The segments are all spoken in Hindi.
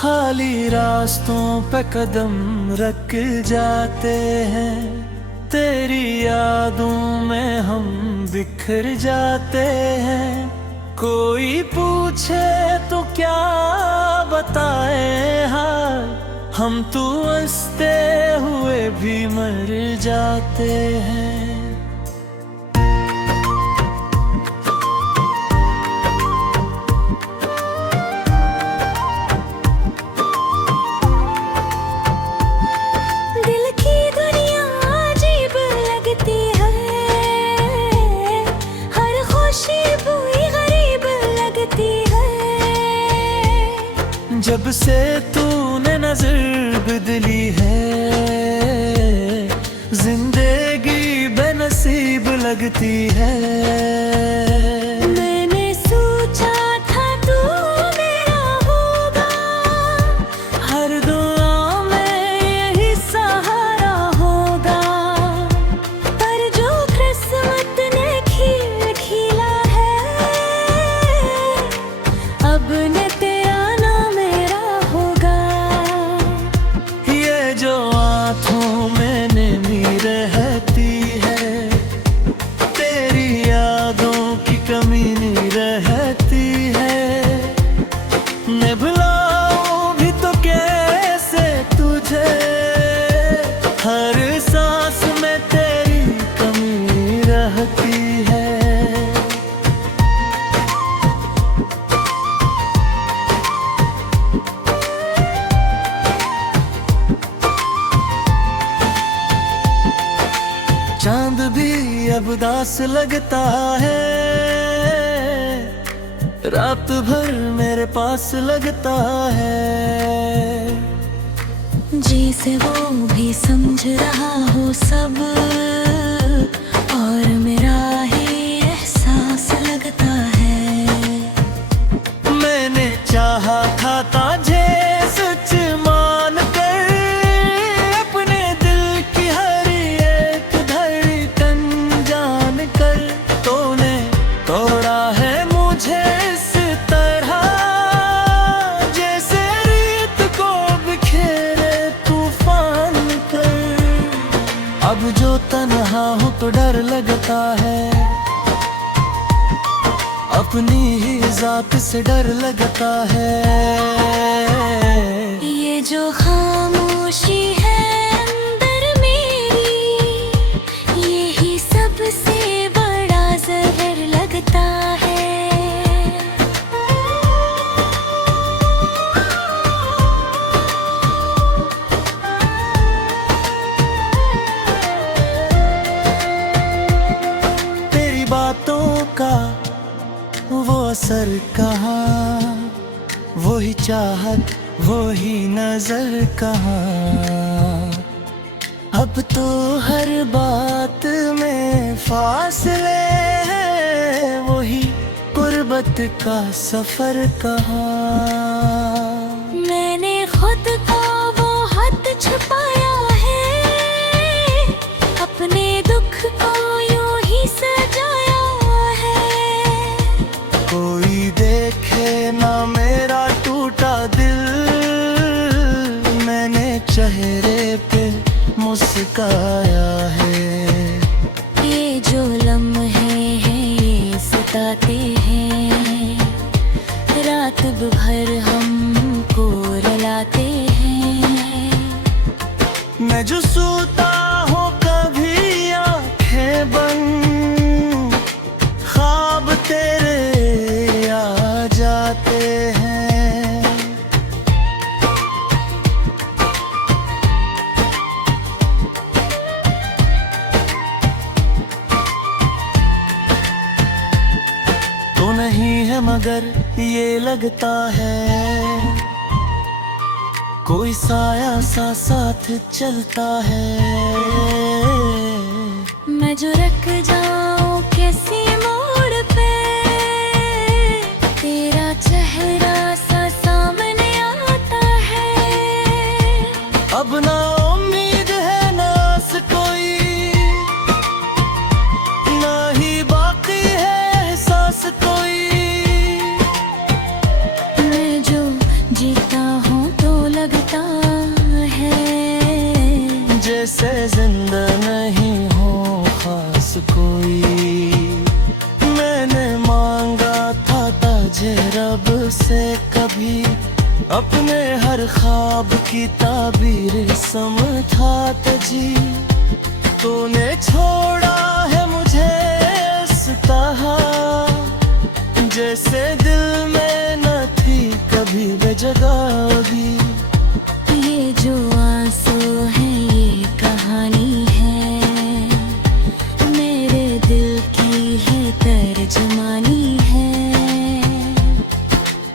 खाली रास्तों पे कदम रख जाते हैं, तेरी यादों में हम बिखर जाते हैं। कोई पूछे तो क्या बताए हाल, हम तो हंसते हुए भी मर जाते हैं। जब से तूने नजर बदली है, जिंदगी बेनसीब लगती है। मैंने सोचा था तू मेरा होगा, हर दुआ में यही सहारा होगा, पर जो किस्मत ने खील खिला है, अब न तेरा चांद भी अब उदास लगता है, रात भर मेरे पास लगता है। जैसे वो भी समझ रहा हो सब, और मेरा ही एहसास लगता है। मैंने चाहा था तुझे सच मान कर, अपने दिल की हर एक धड़कन जान कर। तूने तोड़ा है मुझे इस तरह, जैसे रेत को बिखेरे तूफान कर। अब जो तन्हा हो तो डर लगता है, अपनी ही जात से डर लगता है। ये जो खामोशी है अंदर मेरी, यही सबसे बड़ा जहर लगता है। तेरी बातों का वो असर कहाँ, वो ही चाहत वो ही नजर कहाँ। अब तो हर बात में फासले हैं, वही गुर्बत का सफर कहाँ। मैंने खुद को वो हद छुपाया है, अपने दुख को यूं ही सजाया है। कोई देखे ना मेरा टूटा दिल, मैंने चेहरे पे मुस्काया है। ये जो लम्हे हैं ये सताते हैं, रात भर हमको रुलाते हैं। मैं जो सोता हूँ कभी आंखें बंद, ख्वाब तेरे आ जाते हैं। तो नहीं है मगर ये लगता है, कोई साया सा साथ चलता है। मैं जो रख जाऊं किसी मोड़ पे, तेरा चेहरा सा सामने आता है। अब ना उम्मीद है ना आस कोई, ना ही बाकी है एहसास कोई। मैं जो जीता हूँ से जिंदा नहीं हो खास कोई। मैंने मांगा था तुझे रब से कभी, अपने हर ख्वाब की ताबीर समझा तुझी। तूने छोड़ा है मुझे इस तरह, जैसे दिल में न थी कभी बेजगह भी। ये जो आंसू है ये कहानी है, मेरे दिल की है तर्जमानी है।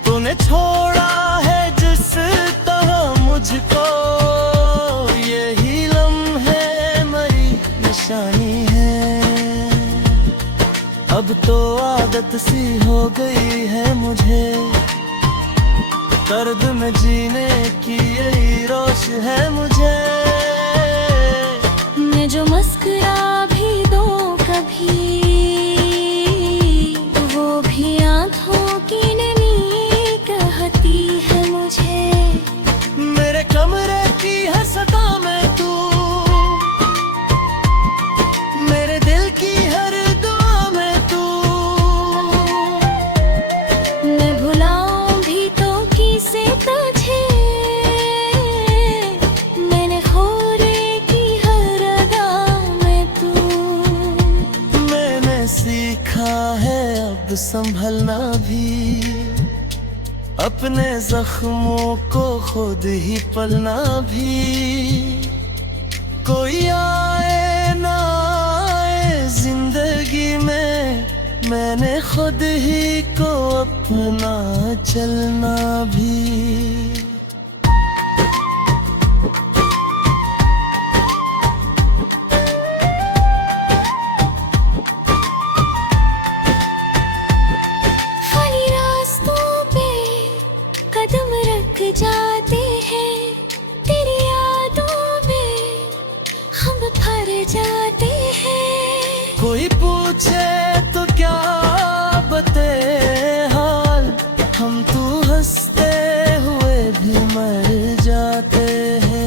तूने छोड़ा है जिस तरह मुझको, यही लम्हे मरी निशानी है। अब तो आदत सी हो गई है मुझे, दर्द में जीने की यही रोश है मुझे। मैं जो मुस्कुरा भी दूं कभी, वो भी आंखों की नमी कहती है मुझे। मेरे कमरे की है सदा में तू, मेरे दिल की हर दुआ में तू। मैं भुलाऊं भी तो किसे तुझे, मैंने खोरे की हर अदा में तू। मैंने सीखा है अब संभलना भी, अपने जख्मों को खुद ही पलना भी। कोई आए ना आए जिंदगी में, मैंने खुद ही को अपना चलना भी। खाली रास्तों पे कदम रख जाते हैं, तेरी यादों में हम भर जाते हैं। कोई पूछे तो क्या बते हाल, हम तू हंसते हुए भी मर जाते हैं।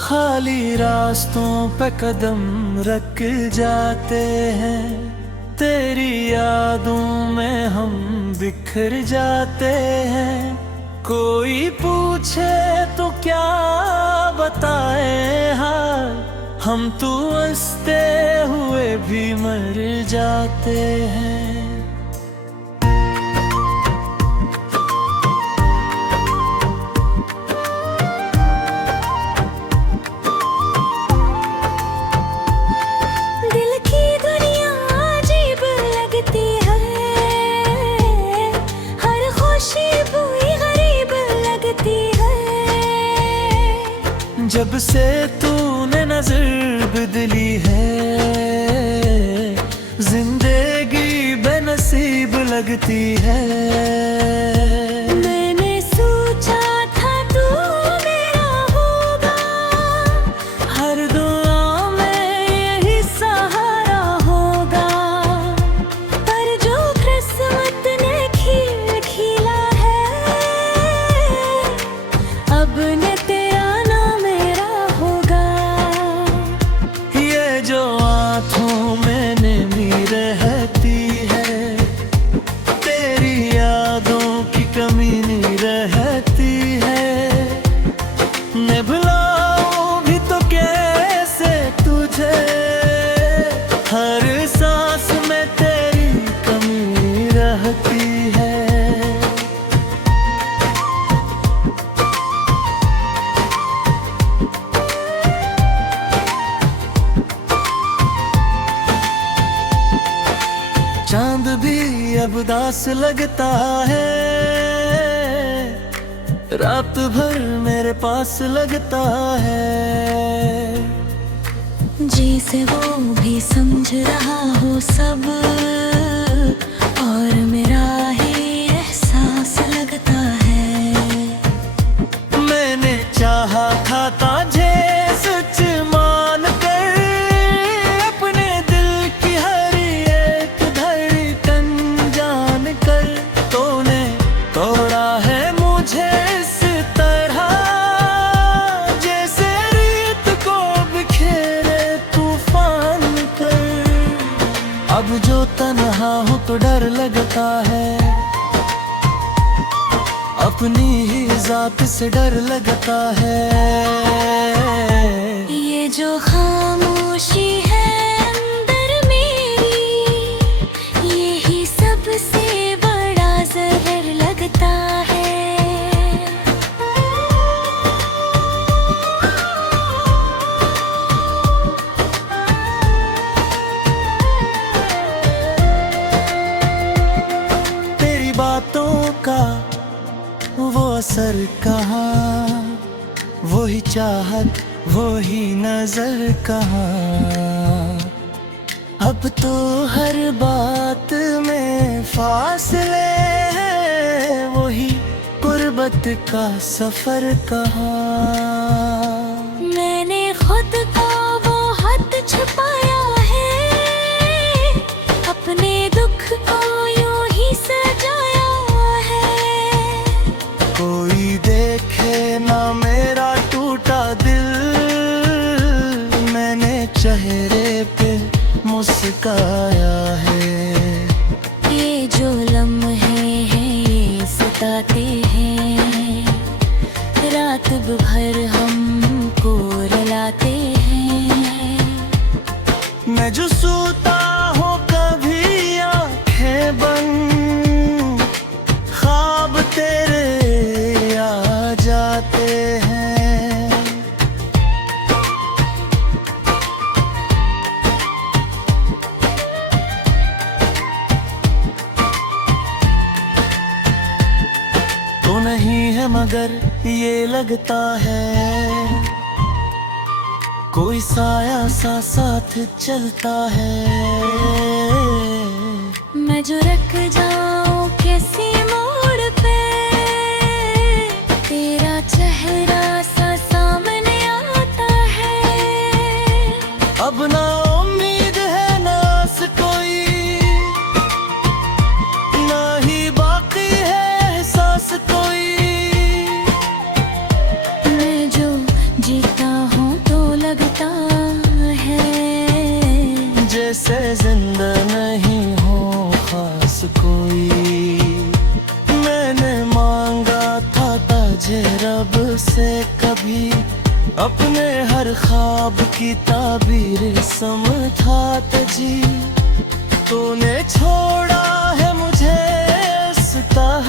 खाली रास्तों पे कदम रख जाते हैं, तेरी यादों में हम बिखर जाते हैं। कोई पूछे तो क्या बताए हाल, हम तू हंसते हुए भी मर जाते हैं। दिल की दुनिया अजीब लगती है, हर खुशी बुरी गरीब लगती है। जब से तूने नजर बदली है, जिंदगी बेनसीब लगती है। मैंने सोचा था तू मेरा होगा, हर दुआ में यही सहारा होगा। पर जो किस्मत ने खील खिला है, अब न तेरा ना मेरा होगा। ये जो आँखों में नमी रहती है, तेरी यादों की कमी नहीं रहती है। मैं भुलाऊं भी तो कैसे तुझे, हर सांस में तेरी कमी रहती है। चांद भी अब उदास लगता है, रात भर मेरे पास लगता है। जैसे वो भी समझ रहा हो सब, और मेरा है अपनी ही जात से डर लगता है। ये जो खामोशी है अंदर मेरी, यही सबसे बड़ा जहर लगता है। तेरी बातों का वो असर कहाँ, वो ही चाहत वो ही नजर कहाँ। अब तो हर बात में फासले हैं, वही गुर्बत का सफर कहाँ। मैंने खुद को वो हद छुपाया है, अपने दुख को यूं ही सजाया है। कोई देखे ना मेरा टूटा दिल, मैंने चेहरे पे मुस्काया है। ये जो लम्हे हैं ये सताते हैं, रात भर हमको रुलाते हैं। मैं जो सोता हूँ कभी आंखें बंद, ख्वाब तेरे आ जाते हैं। तो नहीं है मगर ये लगता है, कोई साया सा साथ चलता है। मैं जो रख जाऊं किसी मोड़ पे, तेरा चेहरा सा सामने आता है। अब ना उम्मीद है ना आस कोई, ना ही बाकी है एहसास कोई। मैं जो जीता हूँ तो लगता है, जैसे जिंदा नहीं हो खास कोई। मैंने मांगा था ताजे रब से कभी, अपने हर ख्वाब की ताबीर समझा जी। तूने छोड़ा है मुझे इस तरह,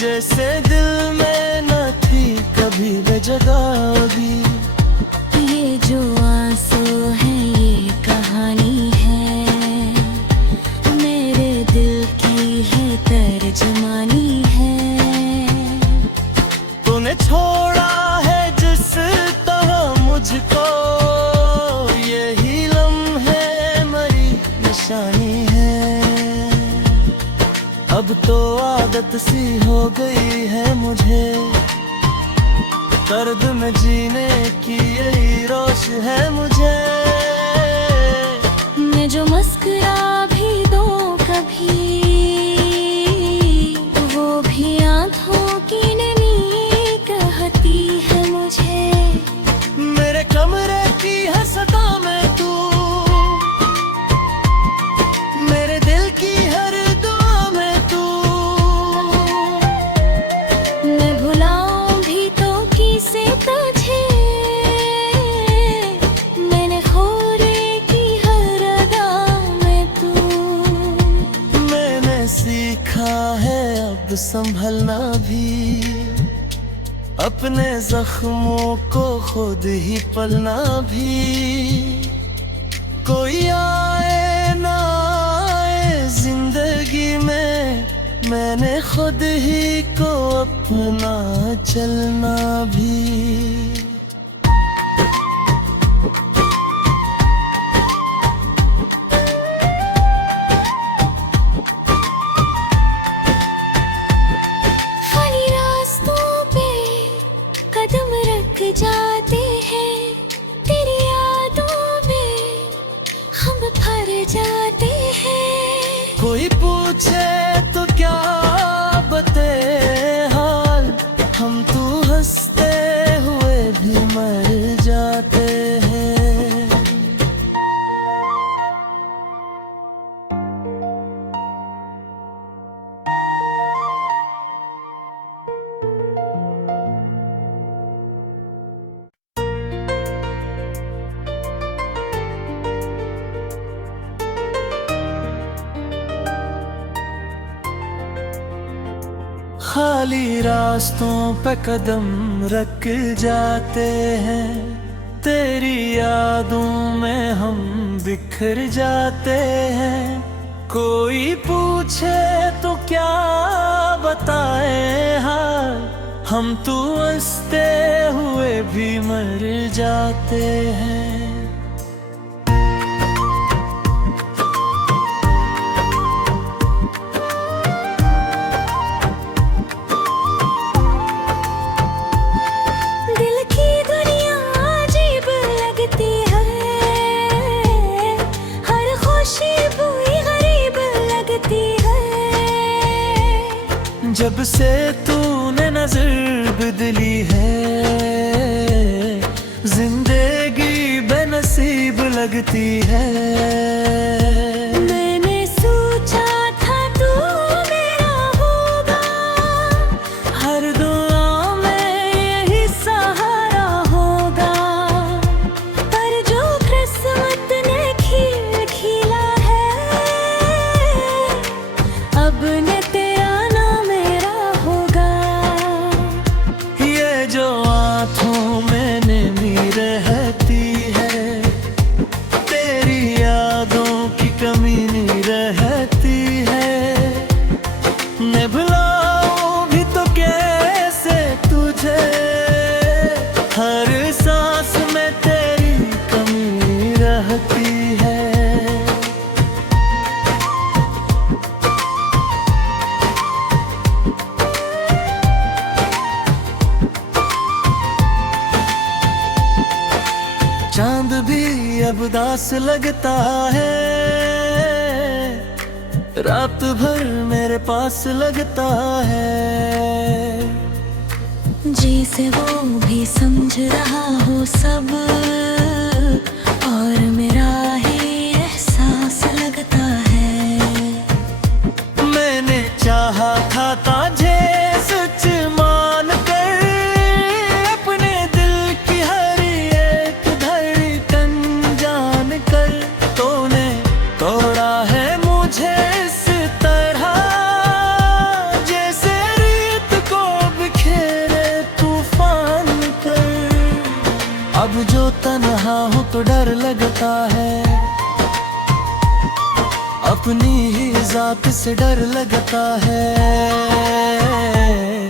जैसे दिल में न थी कभी बेजगह भी। ये जो आंसू है ये कहानी है, मेरे दिल की है तर्जमानी है। तूने छोड़ा है जिस तरह मुझको, यही लम्हे मरी निशानी है। अब तो आदत सी हो गई है मुझे, दर्द में जीने की यही रोश है मुझे। मैं जो मुस्कुरा भी दूं कभी, वो भी आंखों की नमी कहती है मुझे। मेरे कमरे की है सदा में तू, मेरे दिल की हर दुआ में तू। मैं भुलाऊं भी तो किसे तुझे, मैंने खोरे की हर अदा में तू। मैंने सीखा है अब संभलना भी, अपने जख्मों को खुद ही पलना भी। कोई आए ना आए जिंदगी में, मैंने खुद ही को अपना चलना भी। खाली रास्तों पे कदम रख जाते हैं, तेरी यादों में हम भर जाते हैं। कोई पूछे तो क्या बते हाल, हम तू हंसते हुए भी खाली रास्तों पे कदम रख जाते हैं, तेरी यादों में हम बिखर जाते हैं। कोई पूछे तो क्या बताए हाल, हम तो हंसते हुए भी मर जाते हैं। जब से तूने नजर बदली है, जिंदगी बेनसीब लगती है। मैंने सोचा था तू मेरा होगा, हर दुआ में यही सहारा होगा, पर जो किस्मत ने खील खिला है, अब न हर सांस में तेरी कमी रहती है। चांद भी अब उदास लगता है, रात भर मेरे पास लगता है। जिसे वो भी समझ रहा हो सब, और मेरा ही एहसास लगता है। मैंने चाहा था तुझे सच मान कर, अपने दिल की हर एक धड़कन जान कर, तूने तोड़ा है मुझे इस तरह, जैसे रेत को बिखेरे अब जो तन्हा हूँ तो डर लगता है, अपनी ही जात से डर लगता है।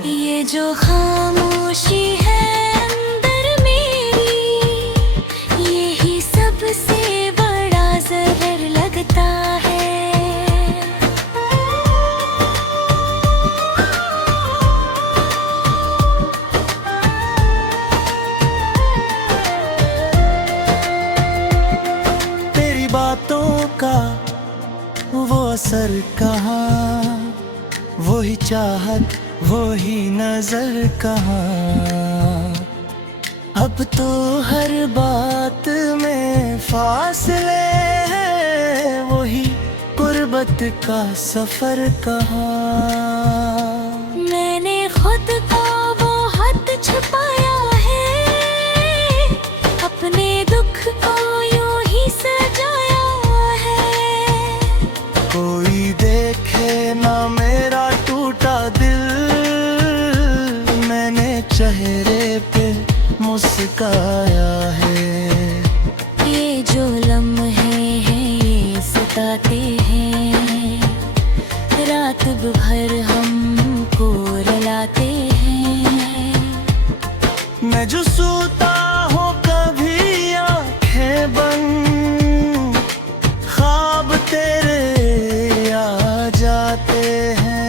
ये जो खामोशी है अंदर मेरी, यही सबसे बड़ा जहर लगता है। बातों का वो असर कहाँ, वही चाहत वही नजर कहाँ। अब तो हर बात में फासले हैं, वही गुर्बत का सफर कहाँ। मैंने खुद को वो हद छुपाया है, अपने दुख को यूं ही सजाया है। कोई देखे ना मेरा टूटा दिल, मैंने चेहरे पे मुस्काया है। ये जो लम्हे हैं ये सताते हैं, रात भर हमको रुलाते हैं। मैं जो सोता हूँ कभी आंखें बंद, ख्वाब तेरे आ जाते हैं।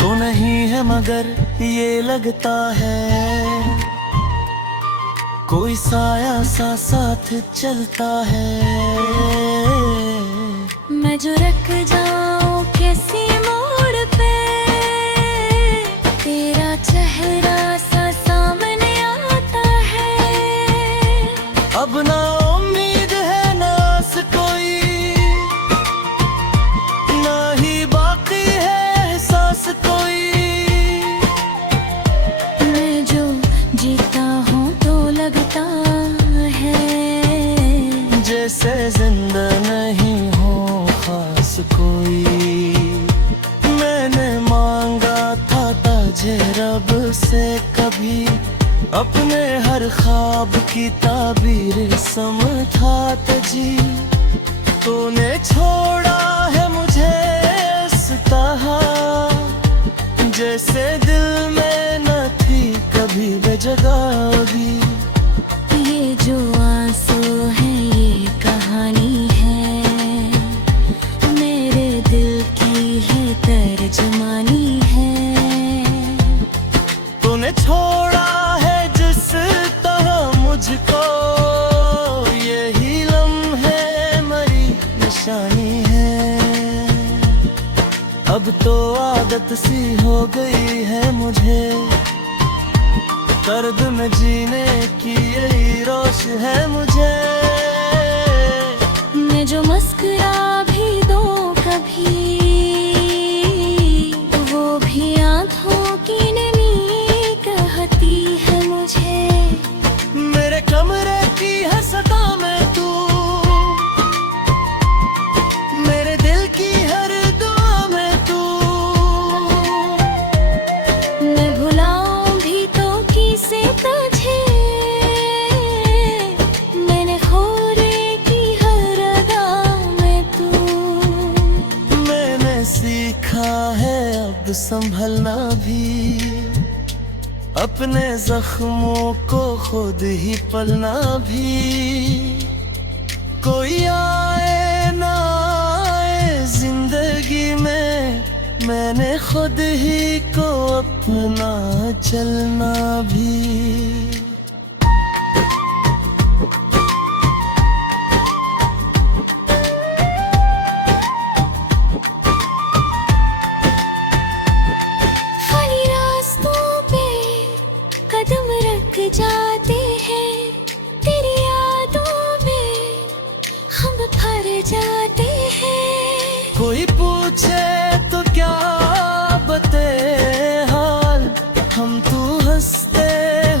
तो नहीं है मगर ये लगता है, कोई साया सा साथ चलता है। मैं जो रख जाऊं किसी मोड़ पे, तेरा चेहरा सा सामने आता है। अब ना उम्मीद है ना आस कोई, ना ही बाकी है एहसास कोई। मैं जो जीता हूँ भी अपने हर ख्वाब की ताबीर समझाते जी। तूने छोड़ा है मुझे इस तरह जैसे दिल में न थी कभी बेजगह भी। ये जो आंसू है ये कहानी है, मेरे दिल की है तर्जमानी है। तूने छोड़ा है जिस तरह मुझको, यही लम्हे मरी निशानी है। अब तो आदत सी हो गई है मुझे, दर्द में जीने की यही रोश है मुझे। मैं जो मुस्कुरा भी दूं कभी, वो भी आँखों की नमी कहती है मुझे। मेरे कमरे की है सदा में तू, मेरे दिल की हर दुआ में तू। मैं भुलाऊं भी तो किसे तुझे, मैंने खोरे की हर अदा में तू। मैंने सीखा है अब संभलना भी, अपने जख्मों को खुद ही पलना भी। कोई आए ना आए जिंदगी में, मैंने खुद ही को अपना चलना भी। खाली रास्तों पे कदम रख जाते हैं, तेरी यादों में हम भर जाते हैं। कोई पूछे तो क्या बते हाल, हम तू हंसते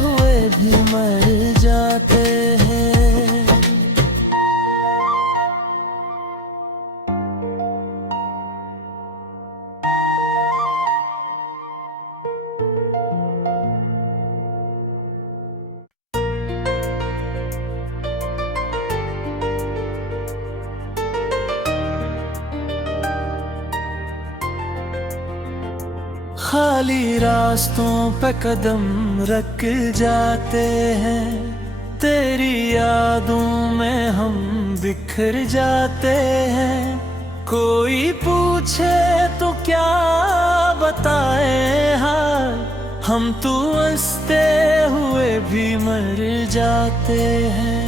हुए भी मर जाते हैं। खाली रास्तों पे कदम रख जाते हैं, तेरी यादों में हम बिखर जाते हैं। कोई पूछे तो क्या बताए हाल, हम तू हंसते हुए भी मर जाते हैं।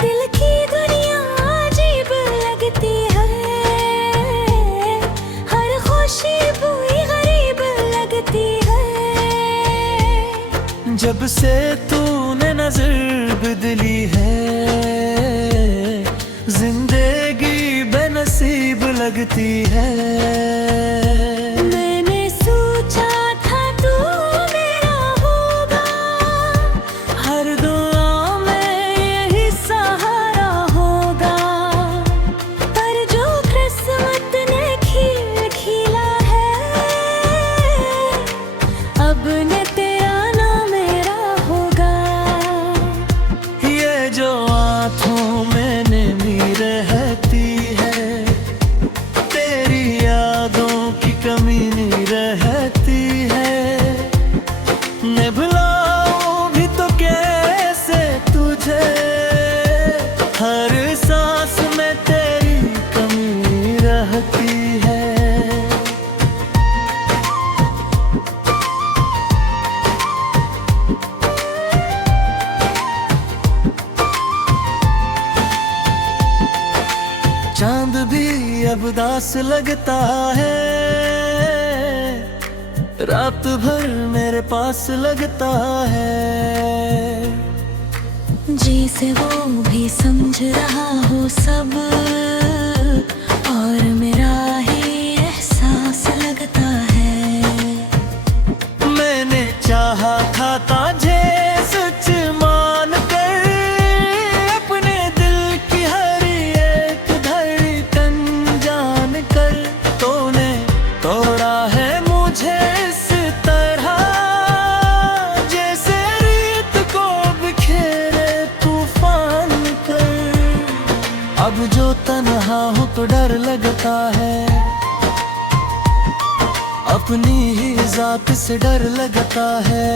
दिल की दुनिया अजीब लगती है, हर खुशी बुरी गरीब लगती है। जब से तूने नजर बदली है, जिंदगी बेनसीब लगती है। मैंने सोचा था तू मेरा होगा, हर दुआ में यही सहारा होगा। पर जो किस्मत ने खिल खिला है, अब न तेरा ना मेरा होगा। ये जो आँखों में नमी रहती है, तेरी यादों की कमी नहीं रहती है। मैं भुलाऊं भी तो कैसे तुझे, हर सांस में तेरी कमी रहती है। चांद भी अब दास लगता है, रात भर मेरे पास लगता है। जी से वो भी समझ रहा हो सब, और मेरा ही एहसास लगता है। मैंने चाहा था तुझे सच मान कर, अब जो तन्हा हूँ तो डर लगता है, अपनी ही जात से डर लगता है।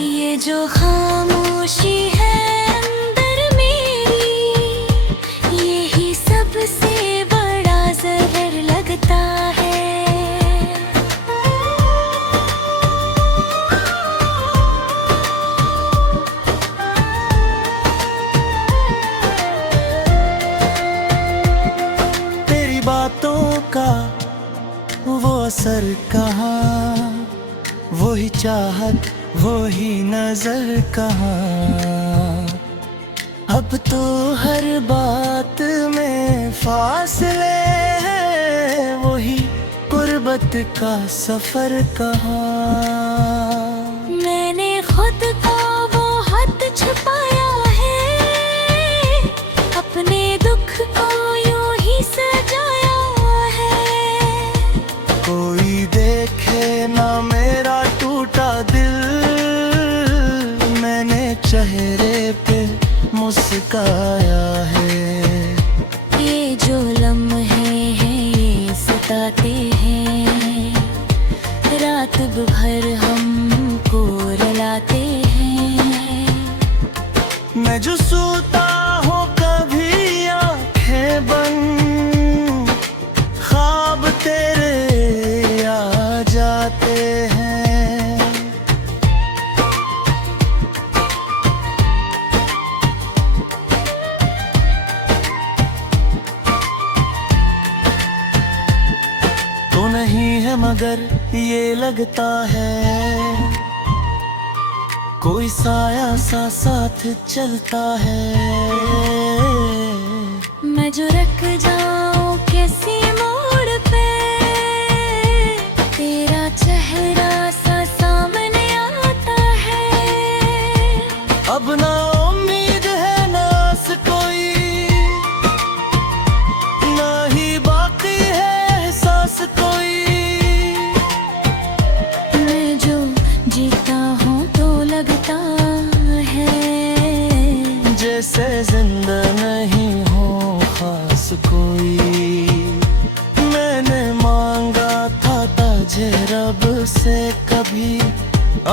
ये जो खामोशी है अंदर मेरी, यही सबसे बड़ा जहर लगता है। तेरी बातों का वो असर कहाँ, वो ही चाहत वो ही नजर कहाँ। अब तो हर बात में फासले हैं, वही गुर्बत का सफर कहाँ। मैंने खुद को बहुत छुपाया है, अपने दुख को यूं ही सजाया है। कोई देखे ना मेरा टूटा दिल, मैंने चेहरे पे मुस्काया है। ये जो लम्हे हैं ये सताते हैं, रात भर हमको रुलाते हैं। मैं जो सोता हूँ कभी आंखें बंद, ख्वाब तेरे आ जाते हैं। तो नहीं है मगर ये लगता है, कोई साया सा साथ चलता है। मैं जो रख जाऊं किसी मोड़ पे, तेरा चेहरा सा सामने आता है। अब ना उम्मीद है ना आस कोई, ना ही बाकी है एहसास कोई। मैं जो जीता हूँ तो लगता है, जैसे जिंदा नहीं हो खास कोई। मैंने मांगा था तुझे रब से कभी,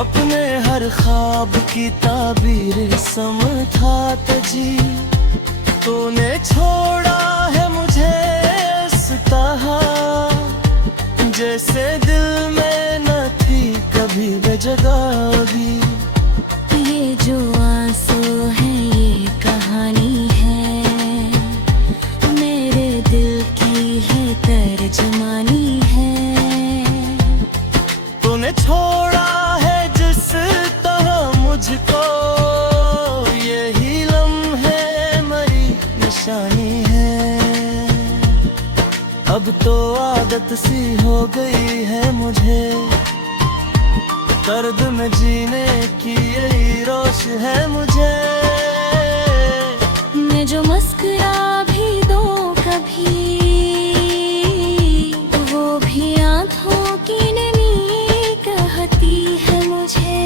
अपने हर ख्वाब की ताबीर समझा तुझी। तूने छोड़ा है मुझे इस तरह, जैसे दिल में न थी कभी वे जगह भी। ये जो आंसू है ये कहानी है, मेरे दिल की है तर्जमानी है। तूने छोड़ा है जिस तरह मुझको, यही लम्हे मरी निशानी है। अब तो आदत सी हो गई है मुझे, दर्द में जीने की यही रोश है मुझे। मैं जो मुस्कुरा भी दूं कभी, वो भी आँखों की नमी कहती है मुझे।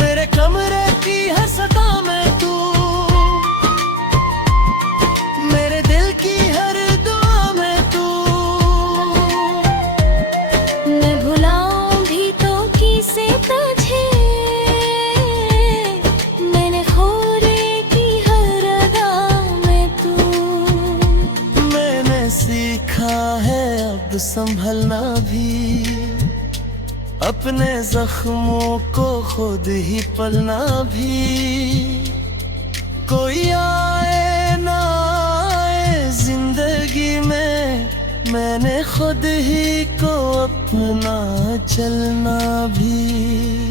मेरे कमरे की है सदा में तू, मेरे दिल की हर दुआ में तू। मैं भुलाऊं भी तो किसे तुझे, मैंने खोने की हर अदा में तू। मैंने सीखा है अब संभलना भी, अपने जख्मों को खुद ही पलना भी। कोई आए ना आए जिंदगी में, मैंने खुद ही को अपना चलना भी।